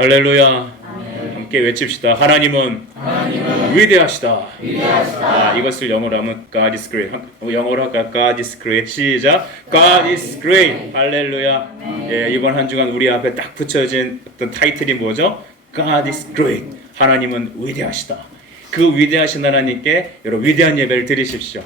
할렐루야. 함께 외칩시다. 하나님은 위대하시다. 이것을 영어로 하면 God is great. 영어로 할까? God is great. 시작. God is great. 할렐루야. 예, 이번 한 주간 우리 앞에 딱 붙여진 어떤 타이틀이 뭐죠? God is great. 하나님은 위대하시다. 그 위대하신 하나님께 여러분 위대한 예배를 드리십시오.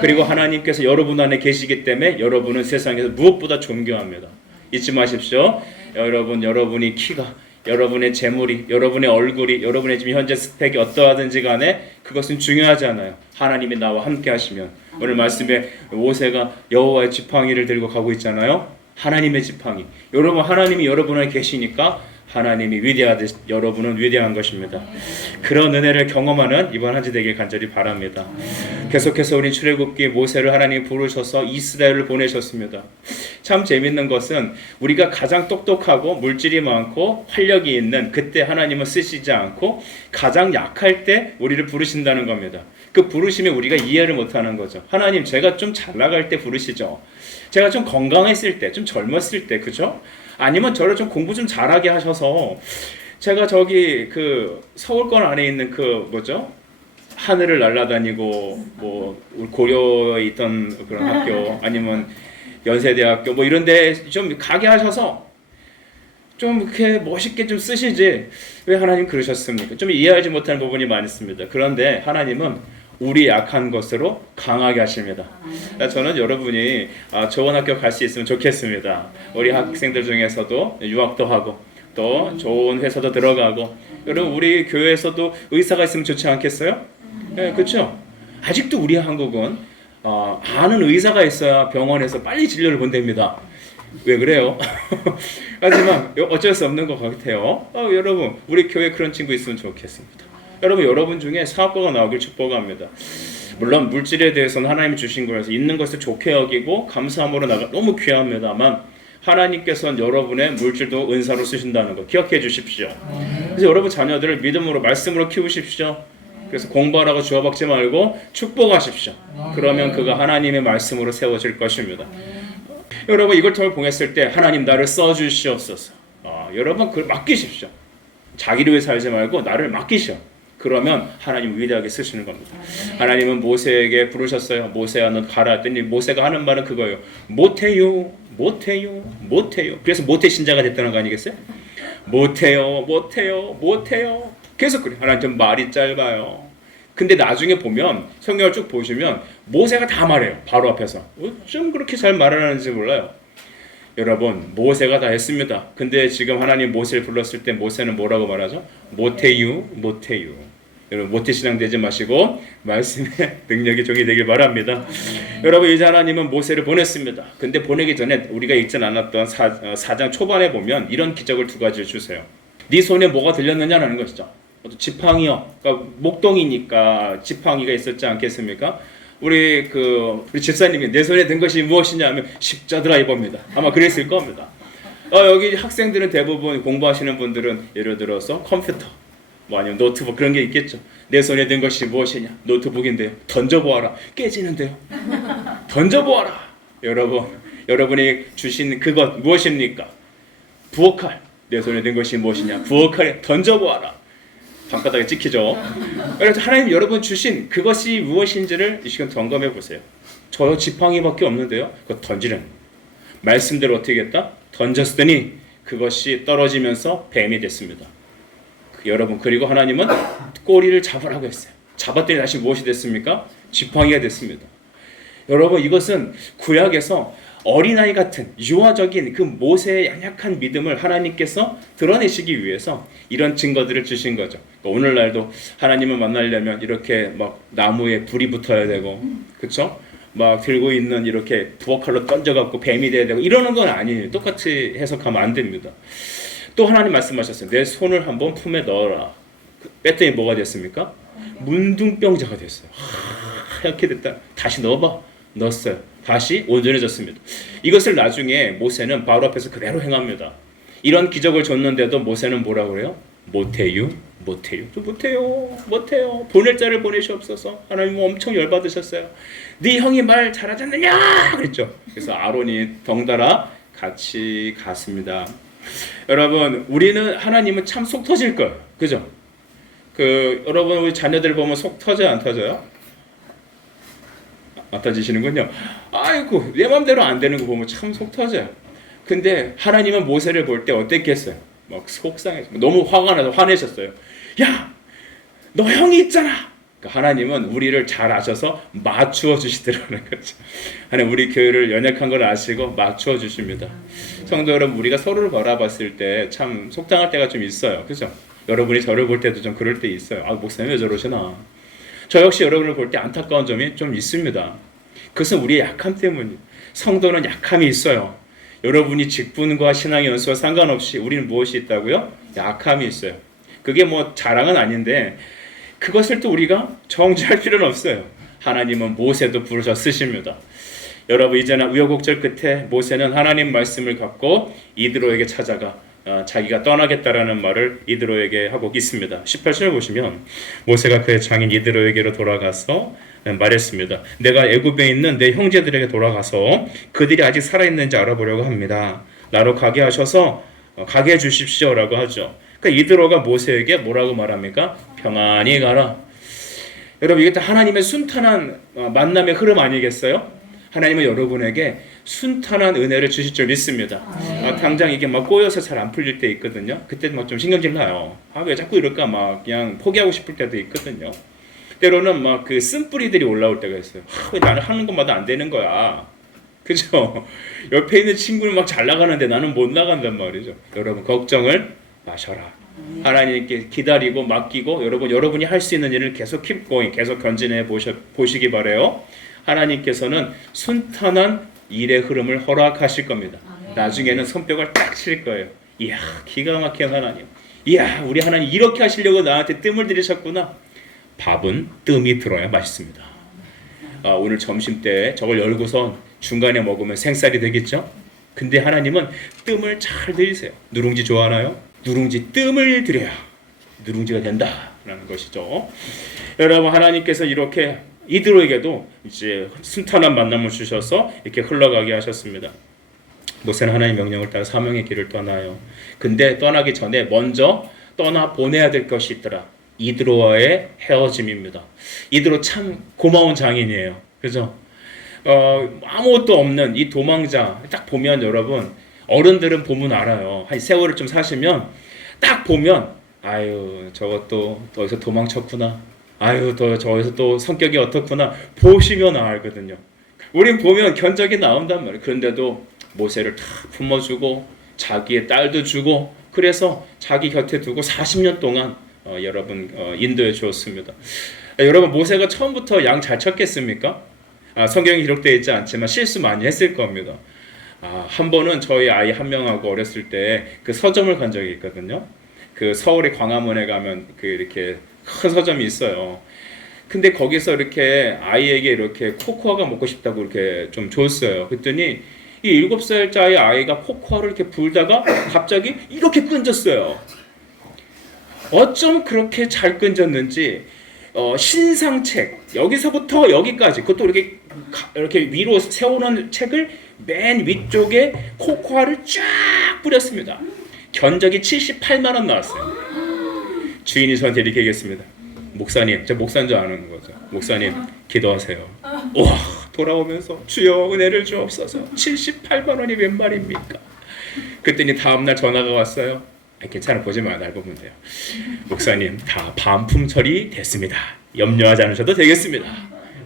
그리고 하나님께서 여러분 안에 계시기 때문에 여러분은 세상에서 무엇보다 존경합니다. 잊지 마십시오. 여러분이 키가, 여러분의 재물이, 여러분의 얼굴이, 여러분의 지금 현재 스펙이 어떠하든지 간에 그것은 중요하지 않아요. 하나님이 나와 함께 하시면. 오늘 말씀에 모세가 여호와의 지팡이를 들고 가고 있잖아요. 하나님의 지팡이. 여러분, 하나님이 여러분 안에 계시니까 하나님이 위대하듯 여러분은 위대한 것입니다. 그런 은혜를 경험하는 이번 한 주 되길 간절히 바랍니다. 계속해서 우리 출애굽기 모세를 하나님이 부르셔서 이스라엘을 보내셨습니다. 참 재밌는 것은 우리가 가장 똑똑하고 물질이 많고 활력이 있는 그때 하나님은 쓰시지 않고 가장 약할 때 우리를 부르신다는 겁니다. 그 부르심에 우리가 이해를 못하는 거죠. 하나님, 제가 좀 잘 나갈 때 부르시죠. 제가 좀 건강했을 때, 좀 젊었을 때, 그죠? 아니면 저를 좀 공부 좀 잘하게 하셔서 제가 저기 그 서울권 안에 있는 그 뭐죠? 하늘을 날아다니고 뭐 고려에 있던 그런 학교 아니면 연세대학교 뭐 이런 데 좀 가게 하셔서 좀 이렇게 멋있게 좀 쓰시지 왜 하나님 그러셨습니까? 좀 이해하지 못하는 부분이 많이 있습니다. 그런데 하나님은 우리 약한 것으로 강하게 하십니다. 저는 여러분이 좋은 학교 갈 수 있으면 좋겠습니다. 우리 학생들 중에서도 유학도 하고 또 좋은 회사도 들어가고 여러분 우리 교회에서도 의사가 있으면 좋지 않겠어요? 네, 그렇죠? 아직도 우리 한국은 아는 의사가 있어야 병원에서 빨리 진료를 본답니다. 왜 그래요? 하지만 어쩔 수 없는 것 같아요. 여러분 우리 교회에 그런 친구 있으면 좋겠습니다. 여러분 중에 사업가가 나오길 축복합니다. 물론 물질에 대해서는 하나님이 주신 거라서 있는 것을 좋게 여기고 감사함으로 나가 너무 귀합니다만 하나님께서는 여러분의 물질도 은사로 쓰신다는 거 기억해 주십시오. 그래서 여러분 자녀들을 믿음으로 말씀으로 키우십시오. 그래서 공부하라고 주어박지 말고 축복하십시오. 그러면 그가 하나님의 말씀으로 세워질 것입니다. 여러분 이걸 저를 보냈을 때 하나님 나를 써주시옵소서. 여러분 그걸 맡기십시오. 자기를 위해 살지 말고 나를 맡기셔. 그러면 하나님 위대하게 쓰시는 겁니다. 하나님은 모세에게 부르셨어요. 모세야 너 가라 했더니 모세가 하는 말은 그거예요. 못해요. 그래서 모태 신자가 됐다는 거 아니겠어요? 못해요. 계속 그래. 하나님 좀 말이 짧아요. 근데 나중에 보면 성경을 쭉 보시면 모세가 다 말해요. 바로 앞에서. 좀 그렇게 잘 말하는지 몰라요. 여러분 모세가 다 했습니다. 근데 지금 하나님 모세를 불렀을 때 모세는 뭐라고 말하죠? 못해요. 여러분 모태신앙 되지 마시고 말씀의 능력이 종이 되길 바랍니다. 여러분 이제 하나님은 모세를 보냈습니다. 근데 보내기 전에 우리가 읽지 않았던 4장 초반에 보면 이런 기적을 두 가지를 주세요. 네 손에 뭐가 들렸느냐는 것이죠. 지팡이요. 그러니까 목동이니까 지팡이가 있었지 않겠습니까? 우리 집사님이 내 손에 든 것이 무엇이냐 하면 십자드라이버입니다. 아마 그랬을 겁니다. 여기 학생들은 대부분 공부하시는 분들은 예를 들어서 컴퓨터 뭐 아니면 노트북 그런 게 있겠죠. 내 손에 든 것이 무엇이냐? 노트북인데요. 던져보아라. 깨지는데요. 던져보아라. 여러분이 주신 그것 무엇입니까? 부엌칼. 내 손에 든 것이 무엇이냐? 부엌칼에 던져보아라. 방바닥에 찍히죠. 그래서 하나님 여러분 주신 그것이 무엇인지를 이 시간 점검해 보세요. 저 지팡이밖에 없는데요. 그거 던지는 말씀대로 어떻게 했다? 던졌더니 그것이 떨어지면서 뱀이 됐습니다. 여러분 그리고 하나님은 꼬리를 잡으라고 했어요. 잡았더니 다시 무엇이 됐습니까? 지팡이가 됐습니다. 여러분 이것은 구약에서 어린아이 같은 유아적인 그 모세의 연약한 믿음을 하나님께서 드러내시기 위해서 이런 증거들을 주신 거죠. 오늘날도 하나님을 만나려면 이렇게 막 나무에 불이 붙어야 되고 그렇죠? 막 들고 있는 이렇게 부엌칼로 던져갖고 뱀이 돼야 되고 이러는 건 아니에요. 똑같이 해석하면 안 됩니다. 또 하나님 말씀하셨어요. 내 손을 한번 품에 넣어라. 뺐더니 뭐가 됐습니까? 문둥병자가 됐어요. 하얗게 됐다. 다시 넣어봐. 넣었어요. 다시 온전해졌습니다. 이것을 나중에 모세는 바로 앞에서 그대로 행합니다. 이런 기적을 줬는데도 모세는 뭐라고 그래요? 못해요. 보낼 자를 보내시옵소서. 하나님 엄청 열받으셨어요. 네 형이 말 잘하지 않느냐 그랬죠. 그래서 아론이 덩달아 같이 갔습니다. 여러분, 우리는 하나님은 참 속 터질 거예요. 그죠? 여러분, 우리 자녀들 보면 속 터져요, 안 터져요? 안 터지시는군요. 아이고, 내 맘대로 안 되는 거 보면 참 속 터져요. 근데 하나님은 모세를 볼 때 어땠겠어요? 막 속상해서 너무 화가 나서 화내셨어요. 야, 너 형이 있잖아. 하나님은 우리를 잘 아셔서 맞추어 주시더라는 거죠. 하나님 우리 교회를 연약한 걸 아시고 맞추어 주십니다. 성도 여러분, 우리가 서로를 바라봤을 때 참 속상할 때가 좀 있어요. 그죠? 여러분이 저를 볼 때도 좀 그럴 때 있어요. 아, 목사님 왜 저러시나? 저 역시 여러분을 볼 때 안타까운 점이 좀 있습니다. 그것은 우리의 약함 때문이에요. 성도는 약함이 있어요. 여러분이 직분과 신앙의 연수와 상관없이 우리는 무엇이 있다고요? 약함이 있어요. 그게 뭐 자랑은 아닌데 그것을 또 우리가 정죄할 필요는 없어요. 하나님은 모세도 부르셔 쓰십니다. 여러분, 이제는 우여곡절 끝에 모세는 하나님 말씀을 갖고 이드로에게 찾아가 자기가 떠나겠다라는 말을 이드로에게 하고 있습니다. 18절 보시면 모세가 그의 장인 이드로에게로 돌아가서 말했습니다. 내가 애굽에 있는 내 형제들에게 돌아가서 그들이 아직 살아있는지 알아보려고 합니다. 나로 가게 하셔서 가게 해주십시오라고 하죠. 그러니까 이드로가 모세에게 뭐라고 말합니까? 평안히 가라. 여러분, 이게 다 하나님의 순탄한 만남의 흐름 아니겠어요? 하나님은 여러분에게 순탄한 은혜를 주실 줄 믿습니다. 당장 이게 막 꼬여서 잘 안 풀릴 때 있거든요. 그때 막 좀 신경질 나요. 왜 자꾸 이럴까 막 그냥 포기하고 싶을 때도 있거든요. 때로는 막 그 쓴뿌리들이 올라올 때가 있어요. 왜 나는 하는 것마다 안 되는 거야. 그죠? 옆에 있는 친구는 막 잘 나가는데 나는 못 나간단 말이죠. 여러분, 걱정을 마셔라. 하나님께 기다리고 맡기고 여러분이 할 수 있는 일을 계속 keep going, 계속 견진해 보시기 바래요. 하나님께서는 순탄한 일의 흐름을 허락하실 겁니다. 나중에는 손뼉을 딱 칠 거예요. 이야, 기가 막힌 하나님. 이야, 우리 하나님 이렇게 하시려고 나한테 뜸을 들이셨구나. 밥은 뜸이 들어야 맛있습니다. 오늘 점심때 저걸 열고서 중간에 먹으면 생쌀이 되겠죠? 근데 하나님은 뜸을 잘 들이세요. 누룽지 좋아하나요? 누룽지 뜸을 들여야 누룽지가 된다라는 것이죠. 여러분, 하나님께서 이렇게 이드로에게도 이제 순탄한 만남을 주셔서 이렇게 흘러가게 하셨습니다. 모세는 하나님의 명령을 따라 사명의 길을 떠나요. 근데 떠나기 전에 먼저 떠나 보내야 될 것이 있더라. 이드로와의 헤어짐입니다. 이드로 참 고마운 장인이에요. 그죠? 아무것도 없는 이 도망자 딱 보면 여러분, 어른들은 보면 알아요. 한 세월을 좀 사시면 딱 보면 아유, 저것도 어디서 도망쳤구나. 아유, 저기서 또 성격이 어떻구나. 보시면 알거든요. 우린 보면 견적이 나온단 말이에요. 그런데도 모세를 다 품어주고 자기의 딸도 주고 그래서 자기 곁에 두고 40년 동안 인도해 주었습니다. 여러분, 모세가 처음부터 양 잘 쳤겠습니까? 성경에 기록되어 있지 않지만 실수 많이 했을 겁니다. 한 번은 저희 아이 한 명하고 어렸을 때 그 서점을 간 적이 있거든요. 그 서울의 광화문에 가면 그 이렇게 큰 서점이 있어요. 근데 거기서 이렇게 아이에게 이렇게 코코아가 먹고 싶다고 이렇게 좀 줬어요. 그랬더니 이 7살짜리 아이가 코코아를 이렇게 불다가 갑자기 이렇게 끈졌어요. 어쩜 그렇게 잘 끈졌는지 신상책 여기서부터 여기까지 그것도 이렇게 위로 세우는 책을 맨 위쪽에 코코아를 쫙 뿌렸습니다. 견적이 78만 원 나왔어요. 주인이 저한테 이렇게 얘기했습니다. 목사님, 제가 목사인 줄 아는 거죠. 목사님, 기도하세요. 와, 돌아오면서 주여 은혜를 주옵소서. 78만 원이 웬 말입니까? 그랬더니 다음날 전화가 왔어요. 괜찮아, 보지 마, 날 보면 돼요. 목사님, 다 반품 처리됐습니다. 염려하지 않으셔도 되겠습니다.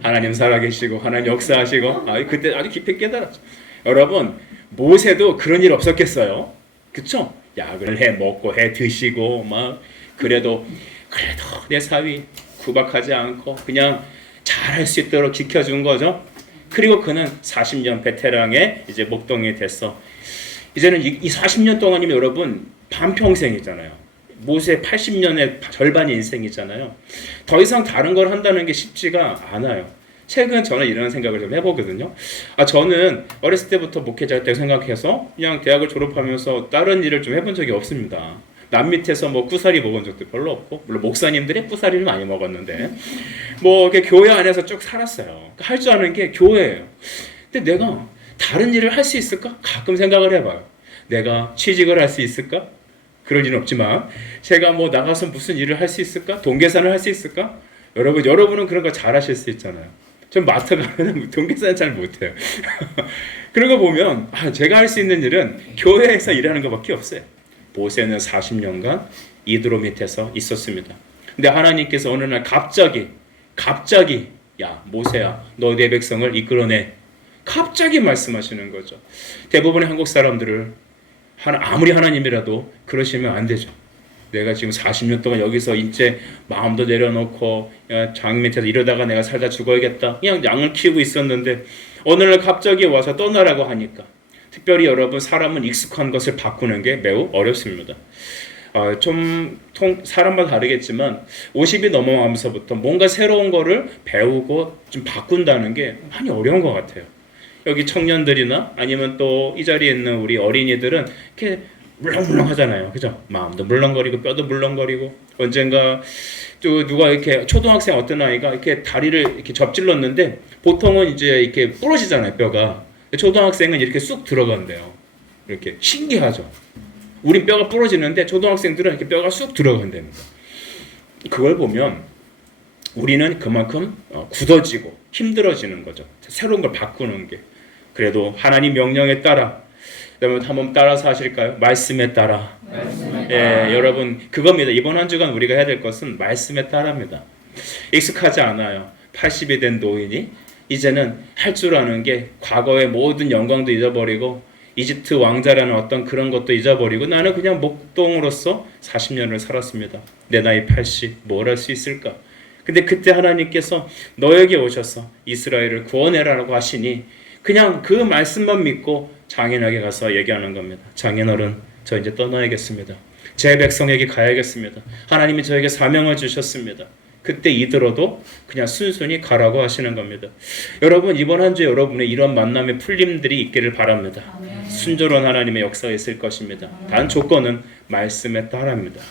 하나님 살아계시고 하나님 역사하시고 그때 아주 깊이 깨달았죠. 여러분, 모세도 그런 일 없었겠어요? 그쵸? 약을 해 먹고 해 드시고 막 그래도 내 사위 구박하지 않고 그냥 잘할 수 있도록 지켜준 거죠. 그리고 그는 40년 베테랑의 이제 목동이 됐어. 이제는 이 40년 동안이면 여러분 반평생이잖아요. 모세 80년의 절반의 인생이잖아요. 더 이상 다른 걸 한다는 게 쉽지가 않아요. 최근 저는 이런 생각을 좀 해보거든요. 저는 어렸을 때부터 목회자였다고 생각해서 그냥 대학을 졸업하면서 다른 일을 좀 해본 적이 없습니다. 남 밑에서 뭐 꾸사리 먹은 적도 별로 없고, 물론 목사님들이 꾸사리를 많이 먹었는데 뭐 이렇게 교회 안에서 쭉 살았어요. 할 줄 아는 게 교회예요. 근데 내가 다른 일을 할 수 있을까? 가끔 생각을 해봐요. 내가 취직을 할 수 있을까? 그럴 일은 없지만 제가 뭐 나가서 무슨 일을 할 수 있을까? 돈 계산을 할 수 있을까? 여러분은 그런 거 잘하실 수 있잖아요. 전 마트 가면 돈 계산 잘 못해요. 그런 거 보면 제가 할 수 있는 일은 교회에서 일하는 것밖에 없어요. 모세는 40년간 이드로 밑에서 있었습니다. 근데 하나님께서 어느 날 갑자기 야 모세야 너 내 백성을 이끌어내. 갑자기 말씀하시는 거죠. 대부분의 한국 사람들을 아무리 하나님이라도 그러시면 안 되죠. 내가 지금 40년 동안 여기서 이제 마음도 내려놓고 장 밑에서 이러다가 내가 살다 죽어야겠다. 그냥 양을 키우고 있었는데 어느 날 갑자기 와서 떠나라고 하니까 특별히 여러분 사람은 익숙한 것을 바꾸는 게 매우 어렵습니다. 사람마다 다르겠지만 50이 넘어가면서부터 뭔가 새로운 거를 배우고 좀 바꾼다는 게 많이 어려운 것 같아요. 여기 청년들이나 아니면 또 이 자리에 있는 우리 어린이들은 이렇게 물렁물렁 하잖아요. 그죠? 마음도 물렁거리고 뼈도 물렁거리고 언젠가 또 누가 이렇게 초등학생 어떤 아이가 이렇게 다리를 이렇게 접질렀는데 보통은 이제 이렇게 부러지잖아요. 뼈가. 초등학생은 이렇게 쑥 들어간대요. 이렇게 신기하죠. 우린 뼈가 부러지는데 초등학생들은 이렇게 뼈가 쑥 들어간답니다. 그걸 보면 우리는 그만큼 굳어지고 힘들어지는 거죠. 새로운 걸 바꾸는 게. 그래도 하나님 명령에 따라 여러분 한번 따라서 하실까요? 말씀에 따라. 예, 여러분 그겁니다. 이번 한 주간 우리가 해야 될 것은 말씀에 따라입니다. 익숙하지 않아요. 80이 된 노인이 이제는 할 줄 아는 게 과거의 모든 영광도 잊어버리고 이집트 왕자라는 어떤 그런 것도 잊어버리고 나는 그냥 목동으로서 40년을 살았습니다. 내 나이 80, 뭘 할 수 있을까? 근데 그때 하나님께서 너에게 오셔서 이스라엘을 구원해라라고 하시니 그냥 그 말씀만 믿고 장인에게 가서 얘기하는 겁니다. 장인어른, 저 이제 떠나야겠습니다. 제 백성에게 가야겠습니다. 하나님이 저에게 사명을 주셨습니다. 그때 이들어도 그냥 순순히 가라고 하시는 겁니다. 여러분 이번 한 주 여러분의 이런 만남의 풀림들이 있기를 바랍니다. 순조로운 하나님의 역사가 있을 것입니다. 단 조건은 말씀에 따라입니다.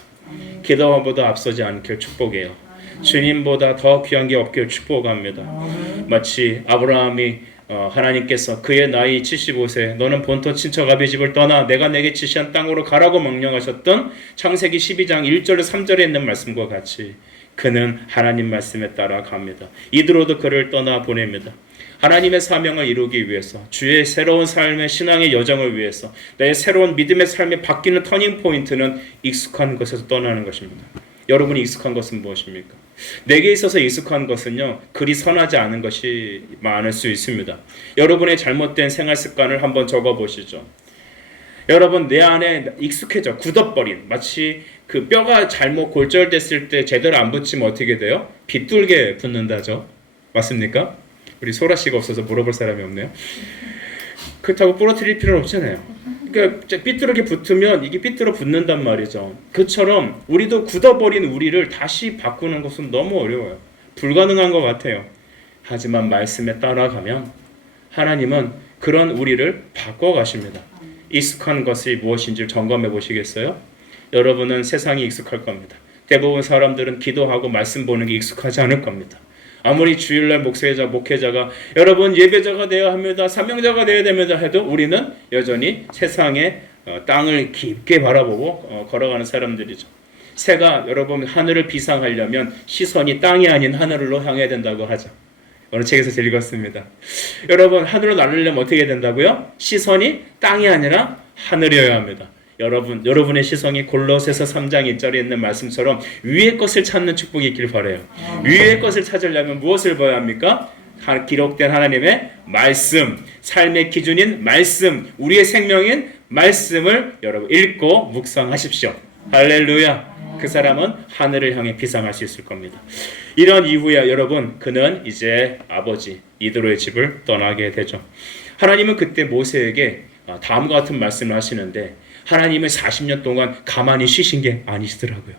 기도보다 앞서지 않길 축복해요. 주님보다 더 귀한 게 없길 축복합니다. 마치 아브라함이 하나님께서 그의 나이 75세 너는 본토 친척 아비 집을 떠나 내가 내게 지시한 땅으로 가라고 명령하셨던 창세기 12장 1절 3절에 있는 말씀과 같이 그는 하나님 말씀에 따라 갑니다. 이들로도 그를 떠나 보냅니다. 하나님의 사명을 이루기 위해서 주의 새로운 삶의 신앙의 여정을 위해서 내 새로운 믿음의 삶이 바뀌는 터닝 포인트는 익숙한 것에서 떠나는 것입니다. 여러분이 익숙한 것은 무엇입니까? 내게 있어서 익숙한 것은요 그리 선하지 않은 것이 많을 수 있습니다. 여러분의 잘못된 생활 습관을 한번 적어보시죠. 여러분 내 안에 익숙해져 굳어버린 마치 그 뼈가 잘못 골절됐을 때 제대로 안 붙이면 어떻게 돼요? 비뚤게 붙는다죠. 맞습니까? 우리 소라 씨가 없어서 물어볼 사람이 없네요. 그렇다고 부러뜨릴 필요는 없잖아요. 그러니까 삐뚤게 붙으면 이게 삐뚤어 붙는단 말이죠. 그처럼 우리도 굳어버린 우리를 다시 바꾸는 것은 너무 어려워요. 불가능한 것 같아요. 하지만 말씀에 따라가면 하나님은 그런 우리를 바꿔가십니다. 익숙한 것이 무엇인지 점검해 보시겠어요? 여러분은 세상이 익숙할 겁니다. 대부분 사람들은 기도하고 말씀 보는 게 익숙하지 않을 겁니다. 아무리 주일날 목회자가 여러분 예배자가 되어야 합니다. 사명자가 되어야 됩니다 해도 우리는 여전히 세상의 땅을 깊게 바라보고 걸어가는 사람들이죠. 새가 여러분 하늘을 비상하려면 시선이 땅이 아닌 하늘로 향해야 된다고 하죠. 어느 책에서 제일 읽었습니다. 여러분 하늘로 날으려면 어떻게 된다고요? 시선이 땅이 아니라 하늘이어야 합니다. 여러분의 시선이 골로새서 3장 1절에 있는 말씀처럼 위의 것을 찾는 축복이 있길 바라요. 위의 것을 찾으려면 무엇을 봐야 합니까? 기록된 하나님의 말씀, 삶의 기준인 말씀, 우리의 생명인 말씀을 여러분 읽고 묵상하십시오. 할렐루야. 그 사람은 하늘을 향해 비상할 수 있을 겁니다. 이런 이후에 여러분 그는 이제 아버지 이드로의 집을 떠나게 되죠. 하나님은 그때 모세에게 다음과 같은 말씀을 하시는데 하나님은 40년 동안 가만히 쉬신 게 아니시더라고요.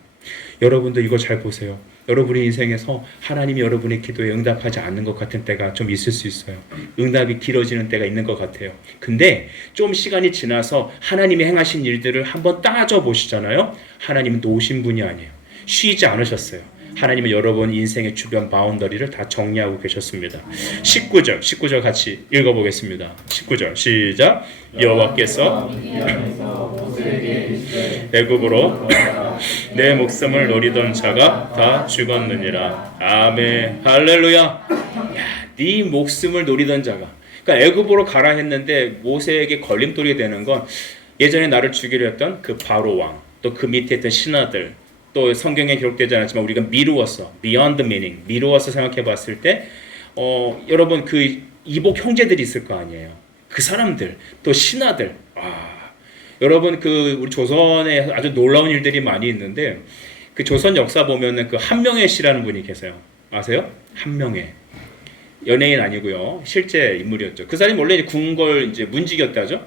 여러분도 이거 잘 보세요. 여러분의 인생에서 하나님이 여러분의 기도에 응답하지 않는 것 같은 때가 좀 있을 수 있어요. 응답이 길어지는 때가 있는 것 같아요. 근데 좀 시간이 지나서 하나님이 행하신 일들을 한번 따져 보시잖아요. 하나님은 노신 분이 아니에요. 쉬지 않으셨어요. 하나님은 여러분 인생의 주변 바운더리를 다 정리하고 계셨습니다. 19절 같이 읽어보겠습니다. 19절 시작. 여호와께서 애굽으로 내 목숨을 노리던 자가 다 죽었느니라. 아멘. 할렐루야. 야, 네 목숨을 노리던 자가. 그러니까 애굽으로 가라 했는데 모세에게 걸림돌이 되는 건 예전에 나를 죽이려 했던 그 바로 왕, 또 그 밑에 있던 신하들, 또 성경에 기록되지 않았지만 우리가 미루었어, beyond meaning, 미루어서 생각해 봤을 때 여러분 그 이복 형제들이 있을 거 아니에요. 그 사람들, 또 신하들. 여러분 그 우리 조선에 아주 놀라운 일들이 많이 있는데 그 조선 역사 보면은 그 한명회 씨라는 분이 계세요. 아세요? 한명회. 연예인 아니고요. 실제 인물이었죠. 그 사람이 원래 이제 궁궐 이제 문직이었다죠.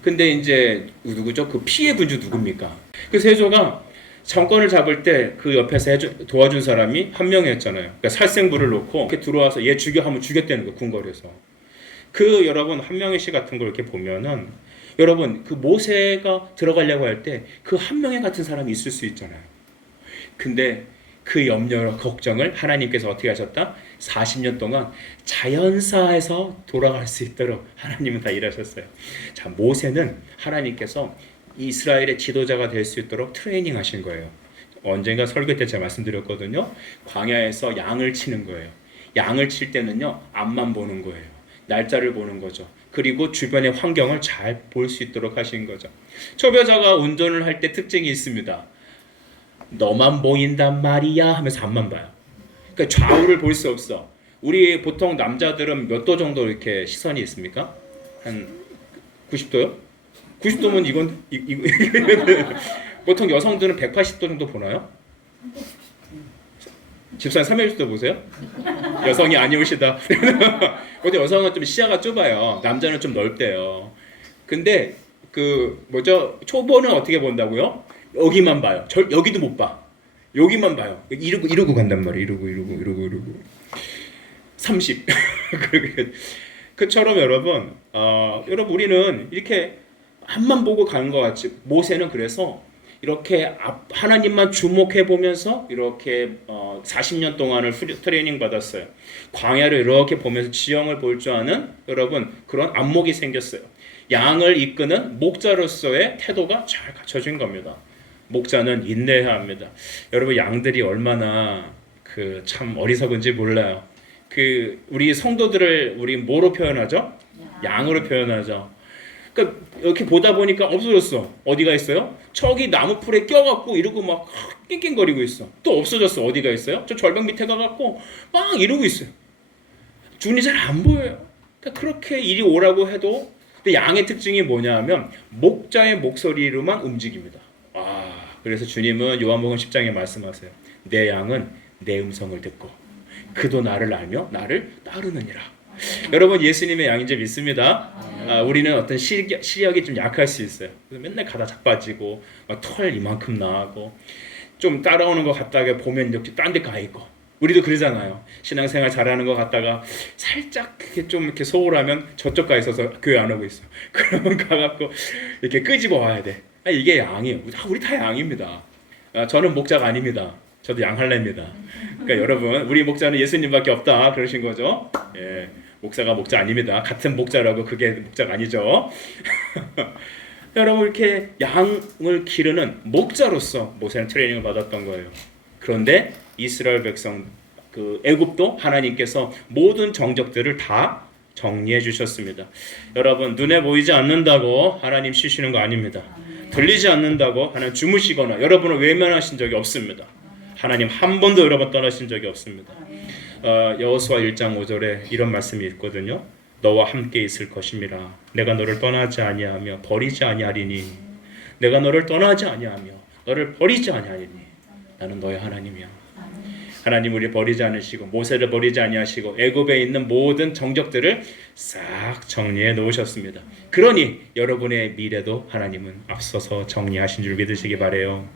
근데 이제 누구죠? 그 피해 군주 누굽니까? 그 세조가 정권을 잡을 때 그 옆에서 도와준 사람이 한명회였잖아요. 그러니까 살생부를 놓고 이렇게 들어와서 얘 죽여 하면 죽였다는 거 궁궐에서. 그 여러분 한명회 씨 같은 걸 이렇게 보면은 여러분 그 모세가 들어가려고 할 때 그 한명회 같은 사람이 있을 수 있잖아요. 근데 그 염려와 걱정을 하나님께서 어떻게 하셨다? 40년 동안 자연사에서 돌아갈 수 있도록 하나님은 다 일하셨어요. 자, 모세는 하나님께서 이스라엘의 지도자가 될 수 있도록 트레이닝 하신 거예요. 언젠가 설교 때 제가 말씀드렸거든요. 광야에서 양을 치는 거예요. 양을 칠 때는요, 앞만 보는 거예요. 날짜를 보는 거죠. 그리고 주변의 환경을 잘 볼 수 있도록 하신 거죠. 초보자가 운전을 할 때 특징이 있습니다. 너만 보인단 말이야 하면서 앞만 봐요. 그러니까 좌우를 볼 수 없어. 우리 보통 남자들은 몇 도 정도 이렇게 시선이 있습니까? 한 90도요? 90도면 이건 보통 여성들은 180도 정도 보나요? 집사님 360도 보세요? 여성이 아니오시다. 근데 여성은 좀 시야가 좁아요. 남자는 좀 넓대요. 근데 그 뭐죠? 초보는 어떻게 본다고요? 여기만 봐요. 여기도 못 봐. 여기만 봐요. 이러고 간단 말이에요. 이러고 30. 그처럼 여러분, 여러분 우리는 이렇게 앞만 보고 가는 것 같지. 모세는 그래서 이렇게 하나님만 주목해 보면서 이렇게 40년 동안을 트레이닝 받았어요. 광야를 이렇게 보면서 지형을 볼 줄 아는 여러분 그런 안목이 생겼어요. 양을 이끄는 목자로서의 태도가 잘 갖춰진 겁니다. 목자는 인내해야 합니다. 여러분 양들이 얼마나 그 참 어리석은지 몰라요. 그 우리 성도들을 우리 뭐로 표현하죠? 양으로 표현하죠. 그러니까 이렇게 보다 보니까 없어졌어. 어디가 있어요? 저기 나무 풀에 껴갖고 이러고 막 낑낑거리고 있어. 또 없어졌어. 어디가 있어요? 저 절벽 밑에 가갖고 막 이러고 있어요. 눈이 잘 안 보여요. 그러니까 그렇게 이리 오라고 해도 근데 양의 특징이 뭐냐면 목자의 목소리로만 움직입니다. 그래서 주님은 요한복음 10장에 말씀하세요. 내 양은 내 음성을 듣고 그도 나를 알며 나를 따르느니라. 여러분 예수님의 양인지 믿습니다. 우리는 어떤 시력이 좀 약할 수 있어요. 맨날 가다 자빠지고 털 이만큼 나고 좀 따라오는 것 같다가 보면 이렇게 딴 데 가 있고 우리도 그러잖아요. 신앙생활 잘하는 것 같다가 살짝 좀 이렇게 소홀하면 저쪽 가 있어서 교회 안 오고 있어. 그러면 가갖고 이렇게 끄집어 와야 돼. 이게 양이에요. 우리 다 양입니다. 저는 목자가 아닙니다. 저도 양할래입니다. 그러니까 여러분 우리 목자는 예수님밖에 없다 그러신 거죠. 예, 목사가 목자 아닙니다. 같은 목자라고 그게 목자가 아니죠. 여러분 이렇게 양을 기르는 목자로서 모세는 트레이닝을 받았던 거예요. 그런데 이스라엘 백성 그 애굽도 하나님께서 모든 정적들을 다 정리해 주셨습니다. 여러분 눈에 보이지 않는다고 하나님 쉬시는 거 아닙니다. 들리지 않는다고 하나님 주무시거나 여러분을 외면하신 적이 없습니다. 하나님 한 번도 여러분 떠나신 적이 없습니다. 여호수아 1장 5절에 이런 말씀이 있거든요. 너와 함께 있을 것임이라 내가 너를 떠나지 아니하며 버리지 아니하리니 내가 너를 떠나지 아니하며 너를 버리지 아니하리니 나는 너의 하나님이야. 하나님 우리 버리지 않으시고 모세를 버리지 아니하시고 애굽에 있는 모든 정적들을 싹 정리해 놓으셨습니다. 그러니 여러분의 미래도 하나님은 앞서서 정리하신 줄 믿으시기 바래요.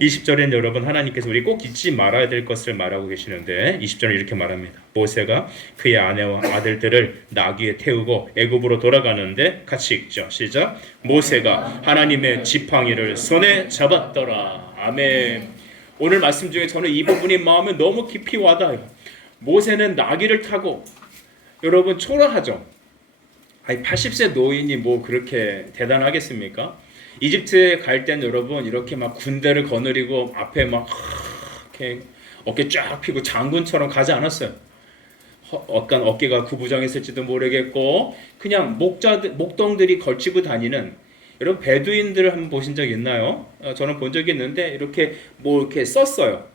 20절엔 여러분 하나님께서 우리 꼭 잊지 말아야 될 것을 말하고 계시는데 20절은 이렇게 말합니다. 모세가 그의 아내와 아들들을 나귀에 태우고 애굽으로 돌아가는데 같이 읽죠. 시작. 모세가 하나님의 지팡이를 손에 잡았더라. 아멘. 오늘 말씀 중에 저는 이 부분이 마음에 너무 깊이 와닿아요. 모세는 나귀를 타고 여러분 초라하죠. 아니 80세 노인이 뭐 그렇게 대단하겠습니까? 이집트에 갈 땐 여러분 이렇게 막 군대를 거느리고 앞에 막 이렇게 어깨 쫙 펴고 장군처럼 가지 않았어요. 약간 어깨가 구부정했을지도 모르겠고 그냥 목동들이 걸치고 다니는 여러분 베두인들을 한번 보신 적 있나요? 저는 본 적이 있는데 이렇게 뭐 이렇게 썼어요.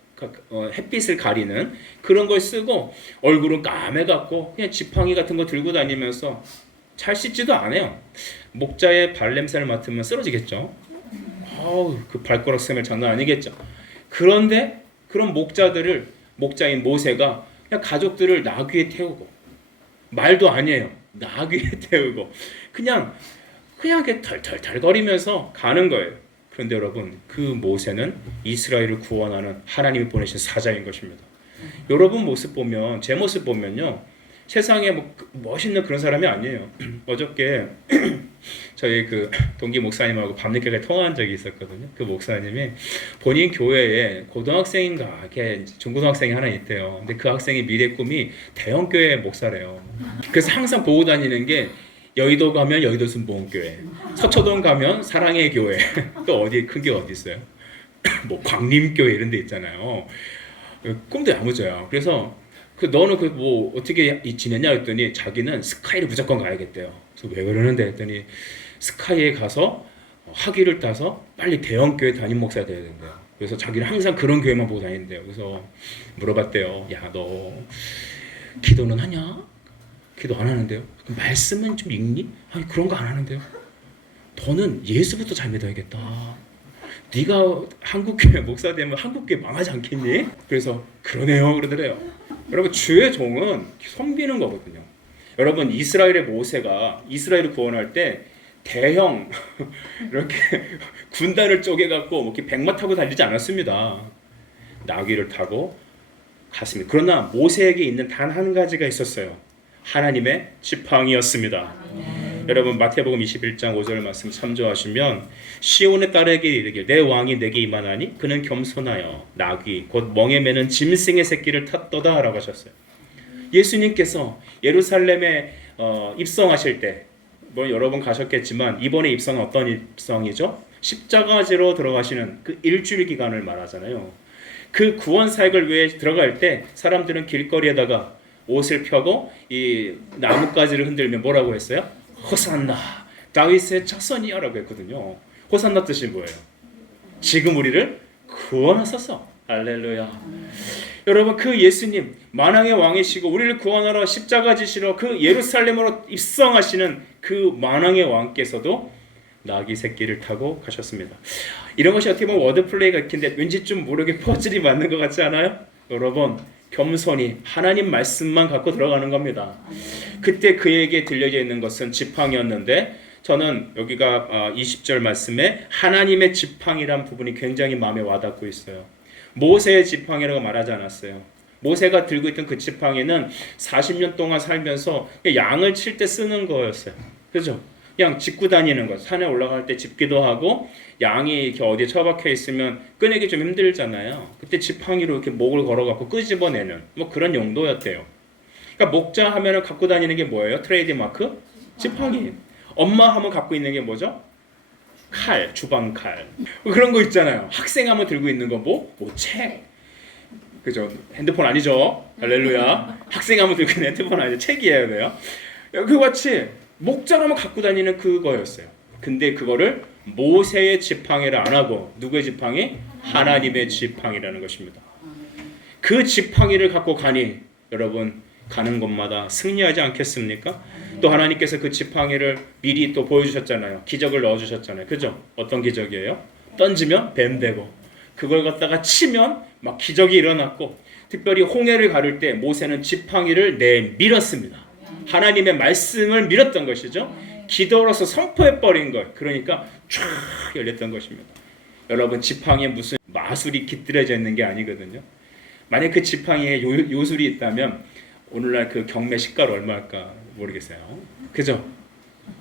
햇빛을 가리는 그런 걸 쓰고 얼굴은 까매갖고 그냥 지팡이 같은 거 들고 다니면서 잘 씻지도 않아요. 목자의 발냄새를 맡으면 쓰러지겠죠. 그 발가락 스멜 장난 아니겠죠. 그런데 그런 목자인 모세가 그냥 가족들을 나귀에 태우고 말도 아니에요. 나귀에 태우고 그냥 이렇게 털털털 거리면서 가는 거예요. 그런데 여러분 그 모세는 이스라엘을 구원하는 하나님이 보내신 사자인 것입니다. 여러분 모습 보면 제 모습 보면요 세상에 뭐 멋있는 그런 사람이 아니에요. 어저께 저희 그 동기 목사님하고 밤늦게 통화한 적이 있었거든요. 그 목사님이 본인 교회에 고등학생인가 이렇게 중고등학생이 하나 있대요. 근데 그 학생의 미래 꿈이 대형 교회 목사래요. 그래서 항상 보고 다니는 게 여의도 가면 여의도 순복음교회, 서초동 가면 사랑의 교회, 또 어디 큰 게 어디 있어요? 뭐 광림교회 이런 데 있잖아요. 꿈도 야무져요. 그래서 너는 뭐 어떻게 지냈냐 했더니 자기는 스카이를 무조건 가야겠대요. 그래서 왜 그러는데 했더니 스카이에 가서 학위를 따서 빨리 대형 교회 담임 목사가 돼야 된대요. 그래서 자기는 항상 그런 교회만 보고 다닌대요. 그래서 물어봤대요. 야, 너 기도는 하냐? 기도 안 하는데요. 말씀은 좀 읽니? 아니 그런 거 안 하는데요. 너는 예수부터 잘 믿어야겠다. 네가 한국교회 목사 되면 한국교회 망하지 않겠니? 그래서 그러네요 그러더래요. 여러분 주의 종은 섬기는 거거든요. 여러분 이스라엘의 모세가 이스라엘을 구원할 때 대형 이렇게 군단을 쪼개갖고 뭐 이렇게 백마 타고 달리지 않았습니다. 나귀를 타고 갔습니다. 그러나 모세에게 있는 단 한 가지가 있었어요. 하나님의 지팡이였습니다. 여러분 마태복음 21장 5절 말씀 참조하시면 시온의 딸에게 이르길 내 왕이 내게 임하나니 그는 겸손하여 나귀 곧 멍에 매는 짐승의 새끼를 탔도다 라고 하셨어요. 예수님께서 예루살렘에 입성하실 때 뭐 여러 번 가셨겠지만 이번에 입성은 어떤 입성이죠? 십자가지로 들어가시는 그 일주일 기간을 말하잖아요. 그 구원 사역을 위해 들어갈 때 사람들은 길거리에다가 옷을 펴고 이 나뭇가지를 흔들면 뭐라고 했어요? 호산나 다윗의 자손이야라고 했거든요. 호산나 뜻이 뭐예요? 지금 우리를 구원하소서. 할렐루야. 여러분 그 예수님 만왕의 왕이시고 우리를 구원하러 십자가 지시러 그 예루살렘으로 입성하시는 그 만왕의 왕께서도 나귀 새끼를 타고 가셨습니다. 이런 것이 어떻게 보면 워드플레이가 있긴데 왠지 좀 모르게 퍼즐이 맞는 것 같지 않아요? 여러분 겸손히 하나님 말씀만 갖고 들어가는 겁니다. 그때 그에게 들려져 있는 것은 지팡이였는데 저는 여기가 20절 말씀에 하나님의 지팡이란 부분이 굉장히 마음에 와닿고 있어요. 모세의 지팡이라고 말하지 않았어요. 모세가 들고 있던 그 지팡이는 40년 동안 살면서 양을 칠 때 쓰는 거였어요. 그죠? 그냥 짚고 다니는 거. 산에 올라갈 때 짚기도 하고 양이 이렇게 어디에 처박혀 있으면 꺼내기 좀 힘들잖아요. 그때 지팡이로 이렇게 목을 걸어갖고 끄집어내는 뭐 그런 용도였대요. 그러니까 목자 하면은 갖고 다니는 게 뭐예요? 트레이드 마크? 지팡이. 엄마 하면 갖고 있는 게 뭐죠? 칼, 주방 칼. 그런 거 있잖아요. 학생 하면 들고 있는 거 뭐 책. 그죠? 핸드폰 아니죠? 할렐루야. 학생 하면 들고 있는 핸드폰 아니죠? 책이에요, 돼요. 그같이 목자라면 갖고 다니는 그거였어요. 근데 그거를 모세의 지팡이를 안 하고 누구의 지팡이? 하나님의 지팡이라는 것입니다. 그 지팡이를 갖고 가니 여러분 가는 곳마다 승리하지 않겠습니까? 또 하나님께서 그 지팡이를 미리 또 보여주셨잖아요. 기적을 넣어주셨잖아요. 그죠? 어떤 기적이에요? 던지면 뱀 되고 그걸 갖다가 치면 막 기적이 일어났고 특별히 홍해를 가를 때 모세는 지팡이를 내밀었습니다. 하나님의 말씀을 밀었던 것이죠. 기도로서 선포해버린 것. 그러니까 쫙 열렸던 것입니다. 여러분 지팡이에 무슨 마술이 깃들여져 있는 게 아니거든요. 만약 그 지팡이에 요술이 있다면 오늘날 그 경매 시가로 얼마일까 모르겠어요. 그죠?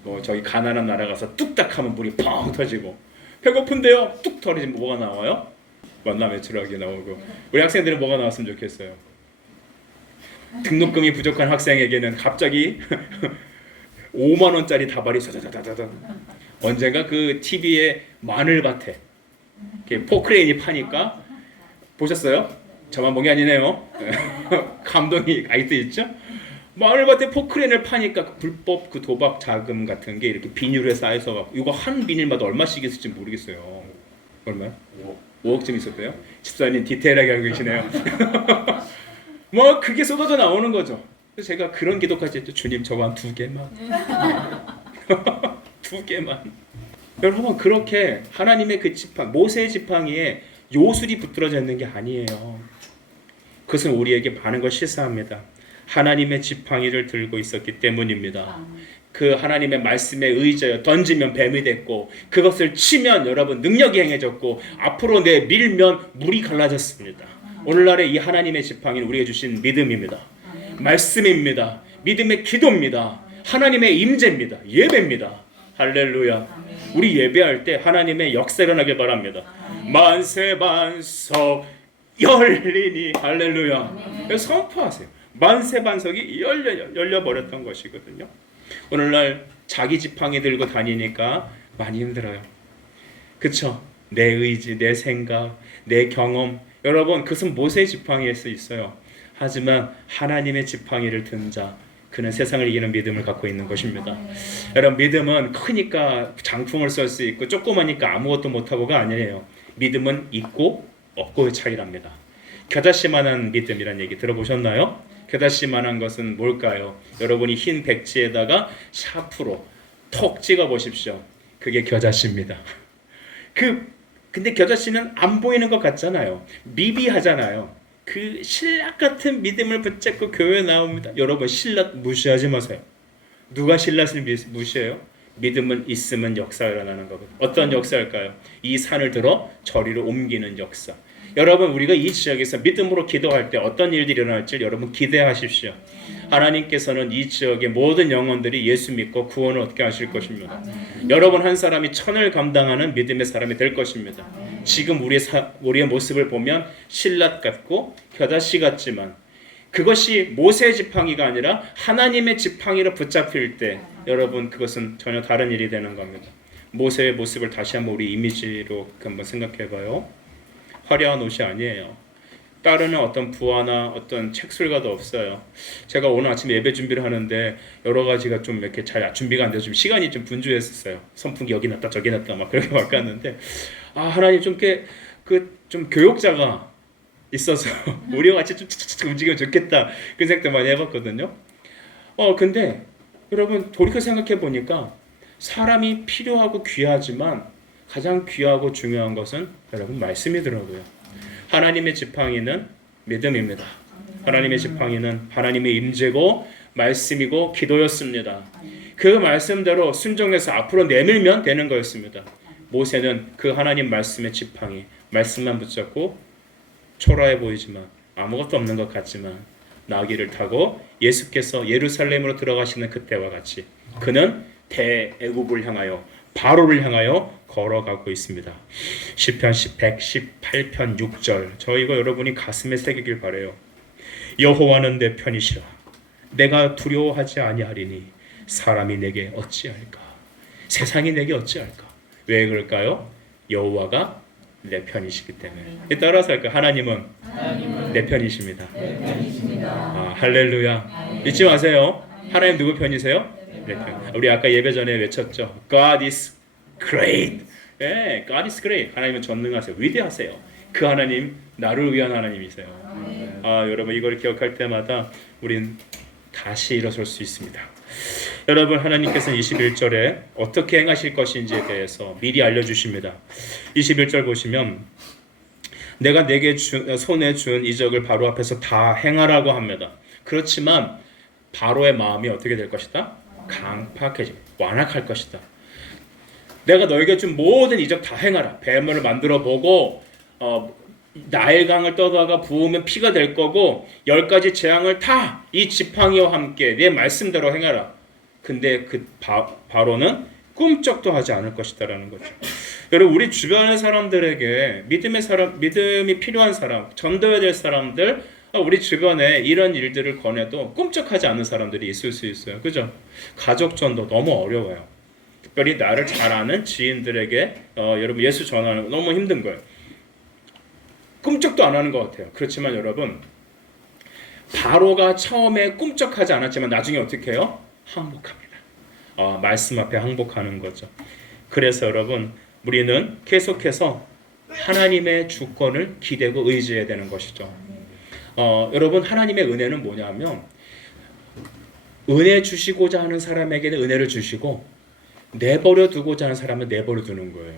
뭐 저기 가난한 나라 가서 뚝딱 하면 물이 펑 터지고 배고픈데요 뚝 터지면 뭐가 나와요? 만나 매출하게 나오고. 우리 학생들은 뭐가 나왔으면 좋겠어요? 등록금이 부족한 학생에게는 갑자기 5만 원짜리 다발이 사자자자자자. 언젠가 그 TV에 마늘밭에 포크레인이 파니까 보셨어요? 저만 본 게 아니네요. 감동이 아직도 있죠? 마늘밭에 포크레인을 파니까 불법 그 도박 자금 같은 게 이렇게 비닐에 쌓여서 갖고 이거 한 비닐마다 얼마씩 있을지 모르겠어요. 얼마요? 5억쯤 있었대요. 집사님 디테일하게 알고 계시네요. 뭐 그게 쏟아져 나오는 거죠. 그래서 제가 그런 기도까지 했죠. 주님 저거 한 2개만. 2개만. 여러분 그렇게 하나님의 그 지팡이, 모세의 지팡이에 요술이 붙들어져 있는 게 아니에요. 그것은 우리에게 많은 걸 시사합니다. 하나님의 지팡이를 들고 있었기 때문입니다. 그 하나님의 말씀에 의지하여 던지면 뱀이 됐고 그것을 치면 여러분 능력이 행해졌고 앞으로 밀면 물이 갈라졌습니다. 오늘날의 이 하나님의 지팡이는 우리에게 주신 믿음입니다. 말씀입니다. 믿음의 기도입니다. 하나님의 임재입니다. 예배입니다. 할렐루야. 우리 예배할 때 하나님의 역사 일어나길 바랍니다. 만세반석 열리니 할렐루야. 선포하세요. 만세반석이 열려버렸던 것이거든요. 오늘날 자기 지팡이 들고 다니니까 많이 힘들어요. 그쵸? 내 의지, 내 생각, 내 경험. 여러분 그것은 모세의 지팡이에 서 있어요. 하지만 하나님의 지팡이를 든 자, 그는 세상을 이기는 믿음을 갖고 있는 것입니다. 여러분 믿음은 크니까 장풍을 쏠 수 있고 조그마니까 아무것도 못하고가 아니에요. 믿음은 있고 없고의 차이랍니다. 겨자씨만한 믿음이란 얘기 들어보셨나요? 겨자씨만한 것은 뭘까요? 여러분이 흰 백지에다가 샤프로 톡 찍어 보십시오. 그게 겨자씨입니다. 근데 겨자씨는 안 보이는 것 같잖아요. 미비하잖아요. 그 신라 같은 믿음을 붙잡고 교회에 나옵니다. 여러분 신라 무시하지 마세요. 누가 신라를 무시해요? 믿음은 있으면 역사가 일어나는 거거든요. 어떤 역사일까요? 이 산을 들어 저리로 옮기는 역사. 여러분 우리가 이 지역에서 믿음으로 기도할 때 어떤 일들이 일어날지 여러분 기대하십시오. 하나님께서는 이 지역의 모든 영혼들이 예수 믿고 구원을 얻게 하실 것입니다. 여러분 한 사람이 천을 감당하는 믿음의 사람이 될 것입니다. 지금 우리의 모습을 보면 신라 같고 겨자씨 같지만 그것이 모세의 지팡이가 아니라 하나님의 지팡이로 붙잡힐 때 여러분 그것은 전혀 다른 일이 되는 겁니다. 모세의 모습을 다시 한번 우리 이미지로 한번 생각해봐요. 화려한 옷이 아니에요. 따르는 어떤 부하나 어떤 책술가도 없어요. 제가 오늘 아침 예배 준비를 하는데 여러 가지가 좀 이렇게 잘 준비가 안 돼서 좀 시간이 좀 분주했었어요. 선풍기 여기 놨다 저기 놨다 막 그렇게 바꿨는데 하나님 좀 좀 교육자가 있어서 우리와 같이 좀 움직이면 좋겠다 그 생각도 많이 해봤거든요. 근데 여러분 돌이켜 생각해 보니까 사람이 필요하고 귀하지만 가장 귀하고 중요한 것은 여러분 말씀이더라고요. 하나님의 지팡이는 믿음입니다. 하나님의 지팡이는 하나님의 임재고 말씀이고 기도였습니다. 그 말씀대로 순종해서 앞으로 내밀면 되는 거였습니다. 모세는 그 하나님 말씀의 지팡이, 말씀만 붙잡고 초라해 보이지만 아무것도 없는 것 같지만 나귀를 타고 예수께서 예루살렘으로 들어가시는 그때와 같이 그는 대애굽을 향하여 바로를 향하여 걸어가고 있습니다. 시편 118편 6절 저 이거 여러분이 가슴에 새기길 바래요. 여호와는 내 편이시라 내가 두려워하지 아니하리니 사람이 내게 어찌할까 세상이 내게 어찌할까. 왜 그럴까요? 여호와가 내 편이시기 때문에. 따라서 할까요? 하나님은 내 편이십니다. 할렐루야. 잊지 마세요. 하나님 누구 편이세요? 내 편. 우리 아까 예배 전에 외쳤죠. God is great. 예, God is great. 하나님은 전능하세요. 위대하세요. 그 하나님 나를 위한 하나님이세요. 여러분 이걸 기억할 때마다 우린 다시 일어설 수 있습니다. 여러분 하나님께서는 21절에 어떻게 행하실 것인지에 대해서 미리 알려주십니다. 21절 보시면 내가 내게 손에 준 이적을 바로 앞에서 다 행하라고 합니다. 그렇지만 바로의 마음이 어떻게 될 것이다? 강팍해져 완악할 것이다. 내가 너에게 준 모든 이적 다 행하라. 뱀을 만들어 보고 나일강을 떠다가 부으면 피가 될 거고 10가지 재앙을 다 이 지팡이와 함께 내 말씀대로 행하라. 근데 그 바로는 꿈쩍도 하지 않을 것이다라는 거죠. 여러분 우리 주변의 사람들에게 믿음이 필요한 사람, 전도해야 될 사람들, 우리 주변에 이런 일들을 권해도 꿈쩍하지 않는 사람들이 있을 수 있어요. 그죠? 가족 전도 너무 어려워요. 특별히 나를 잘 아는 지인들에게 여러분 예수 전하는 거 너무 힘든 거예요. 꿈쩍도 안 하는 것 같아요. 그렇지만 여러분 바로가 처음에 꿈쩍하지 않았지만 나중에 어떻게 해요? 항복합니다. 말씀 앞에 항복하는 거죠. 그래서 여러분 우리는 계속해서 하나님의 주권을 기대고 의지해야 되는 것이죠. 여러분 하나님의 은혜는 뭐냐면 은혜 주시고자 하는 사람에게는 은혜를 주시고 내버려 두고자 하는 사람은 내버려 두는 거예요.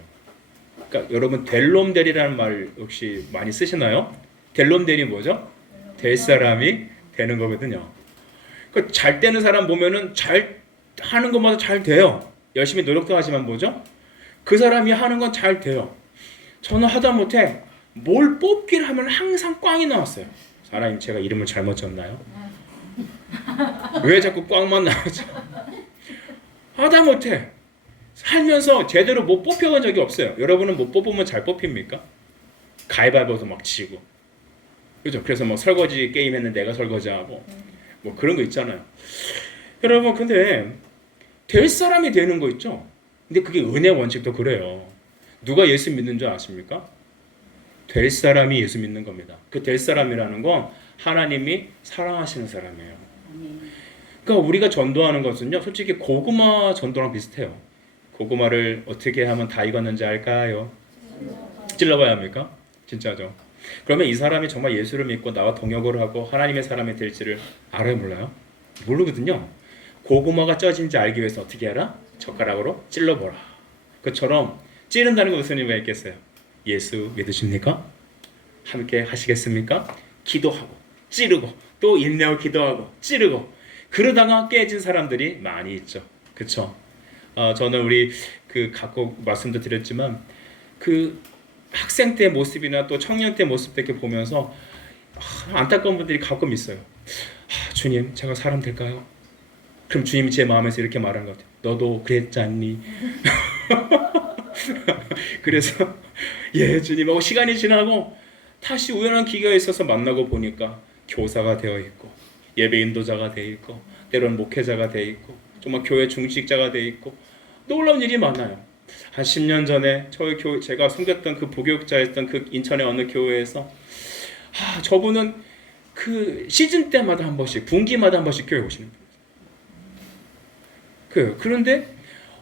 그러니까 여러분 델롬델이라는 말 혹시 많이 쓰시나요? 델롬델이 뭐죠? 될 사람이 되는 거거든요. 그러니까 잘 되는 사람 보면은 잘 하는 것마다 잘 돼요. 열심히 노력도 하지만 뭐죠? 그 사람이 하는 건 잘 돼요. 저는 하다못해 뭘 뽑기를 하면 항상 꽝이 나왔어요. 하나님 제가 이름을 잘못 졌나요? 왜 자꾸 꽝만 나오죠? 하다못해 살면서 제대로 못 뽑혀본 적이 없어요. 여러분은 못 뽑으면 잘 뽑힙니까? 가위바위보도 막 치고 그죠? 그래서 뭐 설거지 게임 했는데 내가 설거지하고 뭐 그런 거 있잖아요. 여러분 근데 될 사람이 되는 거 있죠? 근데 그게 은혜 원칙도 그래요. 누가 예수 믿는 줄 아십니까? 될 사람이 예수 믿는 겁니다. 그 될 사람이라는 건 하나님이 사랑하시는 사람이에요. 그러니까 우리가 전도하는 것은요, 솔직히 고구마 전도랑 비슷해요. 고구마를 어떻게 하면 다 익었는지 알까요? 찔러봐야 합니까? 진짜죠. 그러면 이 사람이 정말 예수를 믿고 나와 동역을 하고 하나님의 사람이 될지를 알아요, 몰라요? 모르거든요. 고구마가 쪄진지 알기 위해서 어떻게 하라? 젓가락으로 찔러보라. 그처럼 찌른다는 건 무슨 의미가 있겠어요? 예수 믿으십니까? 함께 하시겠습니까? 기도하고 찌르고 또 인내하고 기도하고 찌르고 그러다가 깨진 사람들이 많이 있죠. 그쵸? 저는 우리 각국 말씀도 드렸지만 그 학생 때 모습이나 또 청년 때 모습 이렇게 보면서 안타까운 분들이 가끔 있어요. 주님, 제가 사람 될까요? 그럼 주님이 제 마음에서 이렇게 말하는 것 같아요. 너도 그랬잖니? 그래서 예 주님하고 시간이 지나고 다시 우연한 기회가 있어서 만나고 보니까 교사가 되어 있고 예배 인도자가 되어 있고 때로는 목회자가 되어 있고 정말 교회 중직자가 되어 있고 놀라운 일이 많아요. 한 10년 전에 제가 섬겼던 그 부교육자였던 그 인천의 어느 교회에서 저분은 그 시즌 때마다 한 번씩 분기마다 한 번씩 교회 오시는 분이에요. 그런데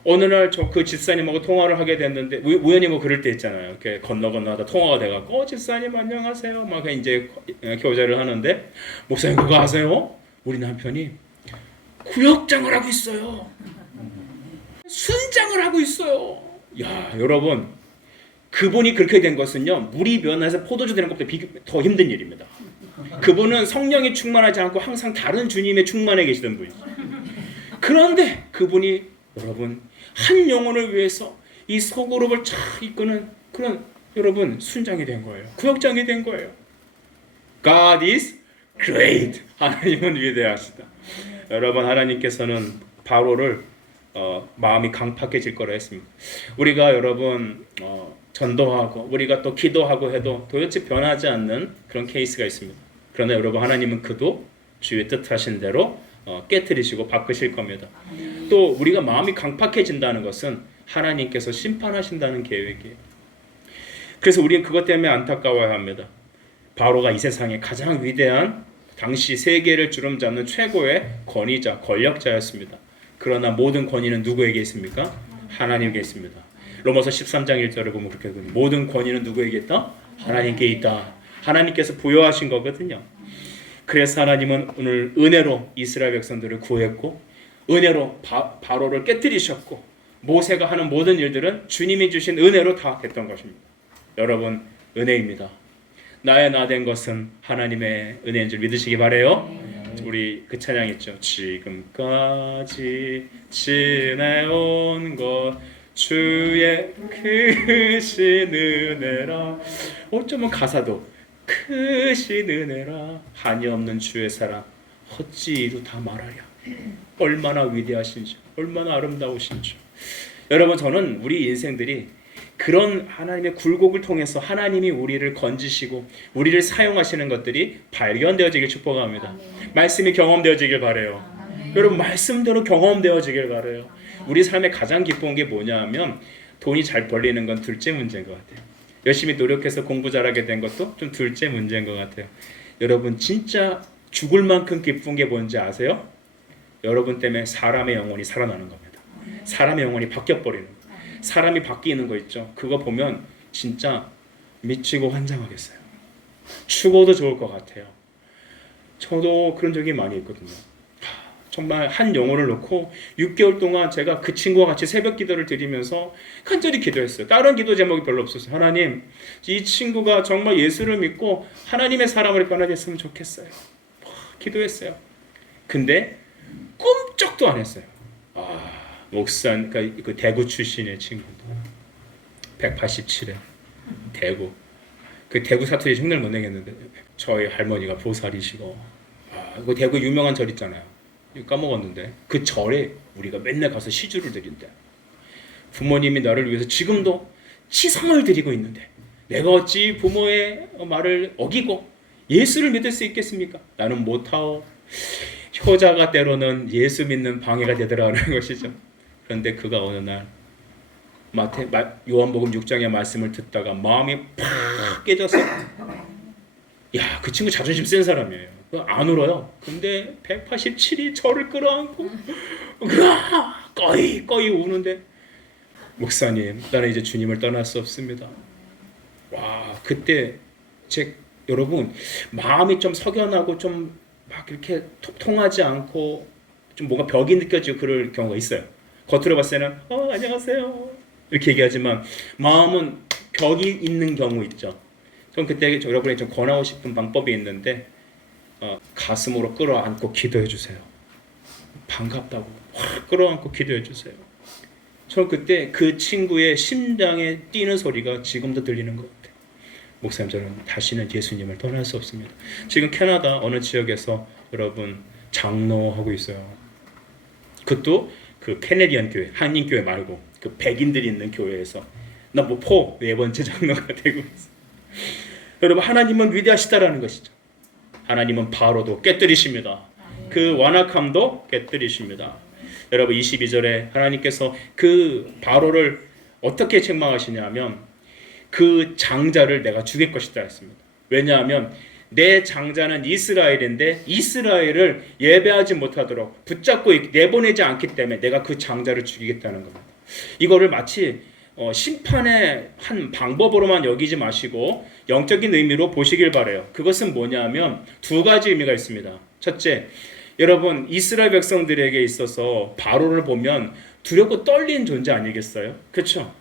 어느 날 저 그 집사님하고 통화를 하게 됐는데 우연히 뭐 그럴 때 있잖아요. 이렇게 건너하다 통화가 돼갖고 집사님 안녕하세요. 막 이제 교제를 하는데 목사님 그거 아세요? 우리 남편이 구역장을 하고 있어요. 순장을 하고 있어요. 야 여러분 그분이 그렇게 된 것은요 물이 변해서 포도주 되는 것보다 더 힘든 일입니다. 그분은 성령이 충만하지 않고 항상 다른 주님의 충만해 계시던 분이죠. 그런데 그분이 여러분 한 영혼을 위해서 이 소그룹을 쫙 이끄는 그런 여러분 순장이 된 거예요. 구역장이 된 거예요. God is great. 하나님은 위대하시다. 여러분 하나님께서는 바로를 마음이 강팍해질 거라 했습니다. 우리가 여러분 전도하고 우리가 또 기도하고 해도 도대체 변하지 않는 그런 케이스가 있습니다. 그러나 여러분 하나님은 그도 주의 뜻하신 대로 깨트리시고 바꾸실 겁니다. 또 우리가 마음이 강팍해진다는 것은 하나님께서 심판하신다는 계획이에요. 그래서 우리는 그것 때문에 안타까워야 합니다. 바로가 이 세상의 가장 위대한 당시 세계를 주름잡는 최고의 권위자, 권력자였습니다. 그러나 모든 권위는 누구에게 있습니까? 하나님께 있습니다. 로마서 13장 1절을 보면 그렇게 되거든요. 모든 권위는 누구에게 있다? 하나님께 있다. 하나님께서 부여하신 거거든요. 그래서 하나님은 오늘 은혜로 이스라엘 백성들을 구했고 은혜로 바로를 깨뜨리셨고 모세가 하는 모든 일들은 주님이 주신 은혜로 다 됐던 것입니다. 여러분 은혜입니다. 나의 나 된 것은 하나님의 은혜인 줄 믿으시기 바라요. 우리 그 찬양 있죠. 지금까지 지내온 것 주의 크신 은혜라. 어쩌면 가사도 크신 은혜라 한이 없는 주의 사랑 어찌 이루 다 말하랴. 얼마나 위대하신지 얼마나 아름다우신지. 여러분 저는 우리 인생들이 그런 하나님의 굴곡을 통해서 하나님이 우리를 건지시고 우리를 사용하시는 것들이 발견되어지길 축복합니다. 말씀이 경험되어지길 바래요. 여러분 말씀대로 경험되어지길 바래요. 우리 삶의 가장 기쁜 게 뭐냐면 돈이 잘 벌리는 건 둘째 문제인 것 같아요. 열심히 노력해서 공부 잘하게 된 것도 좀 둘째 문제인 것 같아요. 여러분 진짜 죽을 만큼 기쁜 게 뭔지 아세요? 여러분 때문에 사람의 영혼이 살아나는 겁니다. 사람의 영혼이 바뀌어버리는 거예요. 사람이 바뀌는 거 있죠. 그거 보면 진짜 미치고 환장하겠어요. 죽어도 좋을 것 같아요. 저도 그런 적이 많이 있거든요. 정말 한 영혼을 놓고 6개월 동안 제가 그 친구와 같이 새벽 기도를 드리면서 간절히 기도했어요. 다른 기도 제목이 별로 없었어요. 하나님, 이 친구가 정말 예수를 믿고 하나님의 사람으로 변화됐으면 좋겠어요. 기도했어요. 근데 꿈쩍도 안 했어요. 목사, 그러니까 그 대구 출신의 친구도 187에 대구. 그 대구 사투리 흉내를 못 내겠는데 저희 할머니가 보살이시고 그 대구 유명한 절 있잖아요. 까먹었는데 그 절에 우리가 맨날 가서 시주를 드린대. 부모님이 나를 위해서 지금도 치성을 드리고 있는데 내가 어찌 부모의 말을 어기고 예수를 믿을 수 있겠습니까? 나는 못하오. 효자가 때로는 예수 믿는 방해가 되더라는 것이죠. 그런데 그가 어느 날 요한복음 6장의 말씀을 듣다가 마음이 팍 깨져서 야, 그 친구 자존심 센 사람이에요. 안 울어요. 근데 187이 저를 끌어안고 꺼이 우는데 목사님, 나는 이제 주님을 떠날 수 없습니다. 와, 그때 여러분 마음이 좀 석연하고 좀 막 이렇게 통하지 않고 좀 뭔가 벽이 느껴지고 그럴 경우가 있어요. 겉으로 봤을 때는 안녕하세요 이렇게 얘기하지만 마음은 벽이 있는 경우 있죠. 전 그때 여러분에게 좀 권하고 싶은 방법이 있는데 가슴으로 끌어안고 기도해 주세요. 반갑다고 확 끌어안고 기도해 주세요. 저 그때 그 친구의 심장에 뛰는 소리가 지금도 들리는 것 같아요. 목사님, 저는 다시는 예수님을 떠날 수 없습니다. 지금 캐나다 어느 지역에서 여러분 장로하고 있어요. 그것도 그 캐네디언 교회, 한인교회 말고 그 백인들이 있는 교회에서 나 포 4번째 장로가 되고 있어요. 여러분 하나님은 위대하시다라는 것이죠. 하나님은 바로도 깨뜨리십니다. 그 완악함도 깨뜨리십니다. 여러분 22절에 하나님께서 그 바로를 어떻게 책망하시냐면 그 장자를 내가 죽일 것이다 했습니다. 왜냐하면 내 장자는 이스라엘인데 이스라엘을 예배하지 못하도록 붙잡고 내보내지 않기 때문에 내가 그 장자를 죽이겠다는 겁니다. 이거를 마치 심판의 한 방법으로만 여기지 마시고 영적인 의미로 보시길 바라요. 그것은 뭐냐면 두 가지 의미가 있습니다. 첫째, 여러분 이스라엘 백성들에게 있어서 바로를 보면 두렵고 떨리는 존재 아니겠어요? 그렇죠?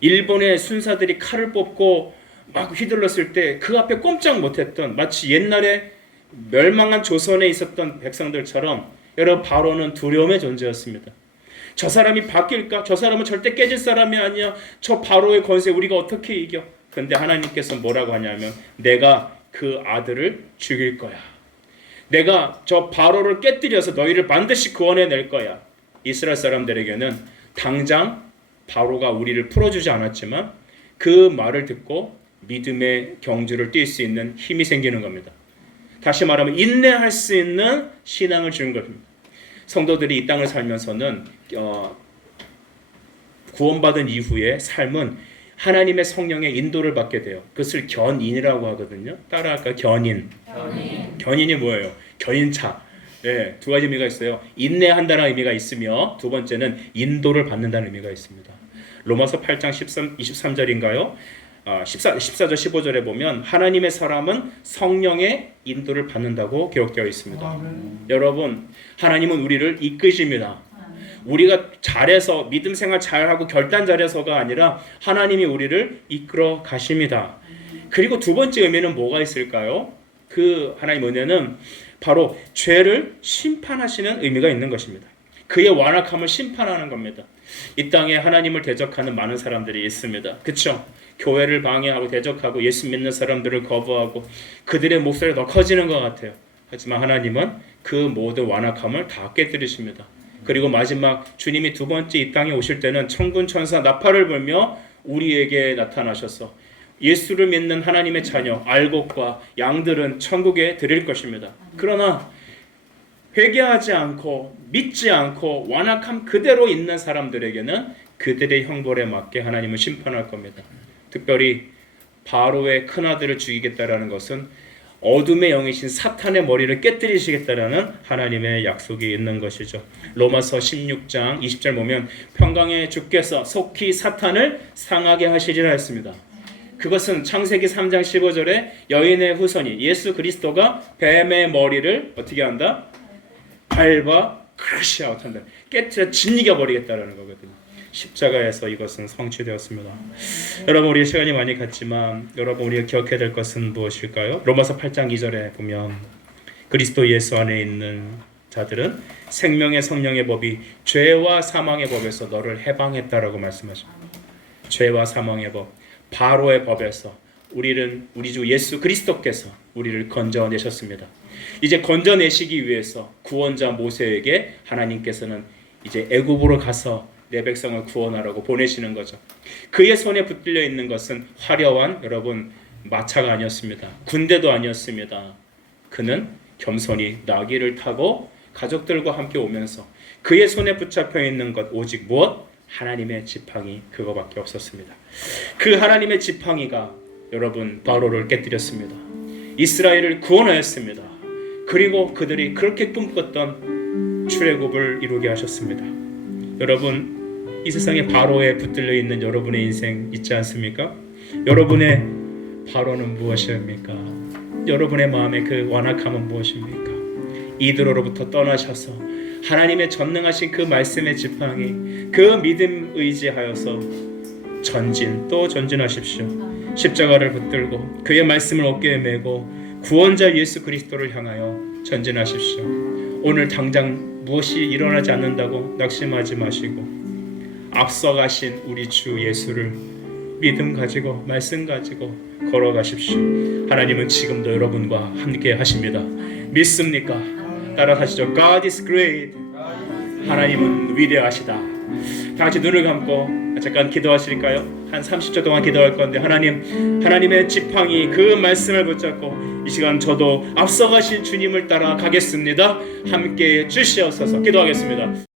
일본의 순사들이 칼을 뽑고 막 휘둘렀을 때 그 앞에 꼼짝 못했던 마치 옛날에 멸망한 조선에 있었던 백성들처럼 여러분 바로는 두려움의 존재였습니다. 저 사람이 바뀔까? 저 사람은 절대 깨질 사람이 아니야. 저 바로의 권세 우리가 어떻게 이겨? 근데 하나님께서 뭐라고 하냐면 내가 그 아들을 죽일 거야. 내가 저 바로를 깨뜨려서 너희를 반드시 구원해낼 거야. 이스라엘 사람들에게는 당장 바로가 우리를 풀어주지 않았지만 그 말을 듣고 믿음의 경주를 뛸 수 있는 힘이 생기는 겁니다. 다시 말하면 인내할 수 있는 신앙을 주는 겁니다. 성도들이 이 땅을 살면서는 구원받은 이후의 삶은 하나님의 성령의 인도를 받게 돼요. 그것을 견인이라고 하거든요. 따라할까요? 견인. 견인이 뭐예요? 견인차. 네, 두 가지 의미가 있어요. 인내한다는 의미가 있으며 두 번째는 인도를 받는다는 의미가 있습니다. 로마서 8장 23절인가요? 14절 15절에 보면 하나님의 사람은 성령의 인도를 받는다고 기록되어 있습니다. 여러분 하나님은 우리를 이끄십니다. 우리가 잘해서 믿음 생활 잘하고 결단 잘해서가 아니라 하나님이 우리를 이끌어 가십니다. 그리고 두 번째 의미는 뭐가 있을까요? 그 하나님의 은혜는 바로 죄를 심판하시는 의미가 있는 것입니다. 그의 완악함을 심판하는 겁니다. 이 땅에 하나님을 대적하는 많은 사람들이 있습니다. 그렇죠? 교회를 방해하고 대적하고 예수 믿는 사람들을 거부하고 그들의 목소리가 더 커지는 것 같아요. 하지만 하나님은 그 모든 완악함을 다 깨뜨리십니다. 그리고 마지막 주님이 두 번째 이 땅에 오실 때는 천군 천사 나팔을 불며 우리에게 나타나셔서 예수를 믿는 하나님의 자녀 알곡과 양들은 천국에 드릴 것입니다. 그러나 회개하지 않고 믿지 않고 완악함 그대로 있는 사람들에게는 그들의 형벌에 맞게 하나님은 심판할 겁니다. 특별히 바로의 큰아들을 죽이겠다라는 것은 어둠의 영이신 사탄의 머리를 깨뜨리시겠다라는 하나님의 약속이 있는 것이죠. 로마서 16장 20절 보면 평강의 주께서 속히 사탄을 상하게 하시리라 했습니다. 그것은 창세기 3장 15절에 여인의 후손이 예수 그리스도가 뱀의 머리를 어떻게 한다? 밟아 크러쉬 아웃한다. 깨트려 짓이겨 버리겠다라는 거거든요. 십자가에서 이것은 성취되었습니다. 여러분 우리 시간이 많이 갔지만 여러분 우리가 기억해야 될 것은 무엇일까요? 로마서 8장 2절에 보면 그리스도 예수 안에 있는 자들은 생명의 성령의 법이 죄와 사망의 법에서 너를 해방했다라고 말씀하십니다. 죄와 사망의 법, 바로의 법에서 우리 주 예수 그리스도께서 우리를 건져내셨습니다. 이제 건져내시기 위해서 구원자 모세에게 하나님께서는 이제 애굽으로 가서 내 백성을 구원하라고 보내시는 거죠. 그의 손에 붙들려 있는 것은 화려한 여러분 마차가 아니었습니다. 군대도 아니었습니다. 그는 겸손히 나귀를 타고 가족들과 함께 오면서 그의 손에 붙잡혀 있는 것 오직 무엇? 하나님의 지팡이 그거밖에 없었습니다. 그 하나님의 지팡이가 여러분 바로를 깨뜨렸습니다. 이스라엘을 구원하였습니다. 그리고 그들이 그렇게 꿈꿨던 출애굽을 이루게 하셨습니다. 여러분 이 세상에 바로에 붙들려 있는 여러분의 인생 있지 않습니까? 여러분의 바로는 무엇입니까? 여러분의 마음의 그 완악함은 무엇입니까? 이들로부터 떠나셔서 하나님의 전능하신 그 말씀의 지팡이 그 믿음 의지하여서 전진 또 전진하십시오. 십자가를 붙들고 그의 말씀을 어깨에 메고 구원자 예수 그리스도를 향하여 전진하십시오. 오늘 당장 무엇이 일어나지 않는다고 낙심하지 마시고 앞서가신 우리 주 예수를 믿음 가지고 말씀 가지고 걸어가십시오. 하나님은 지금도 여러분과 함께 하십니다. 믿습니까? 따라하시죠. God is great. 하나님은 위대하시다. 다 같이 눈을 감고 잠깐 기도하실까요? 한 30초 동안 기도할 건데 하나님의 지팡이 그 말씀을 붙잡고 이 시간 저도 앞서가신 주님을 따라 가겠습니다. 함께 주시옵소서. 기도하겠습니다.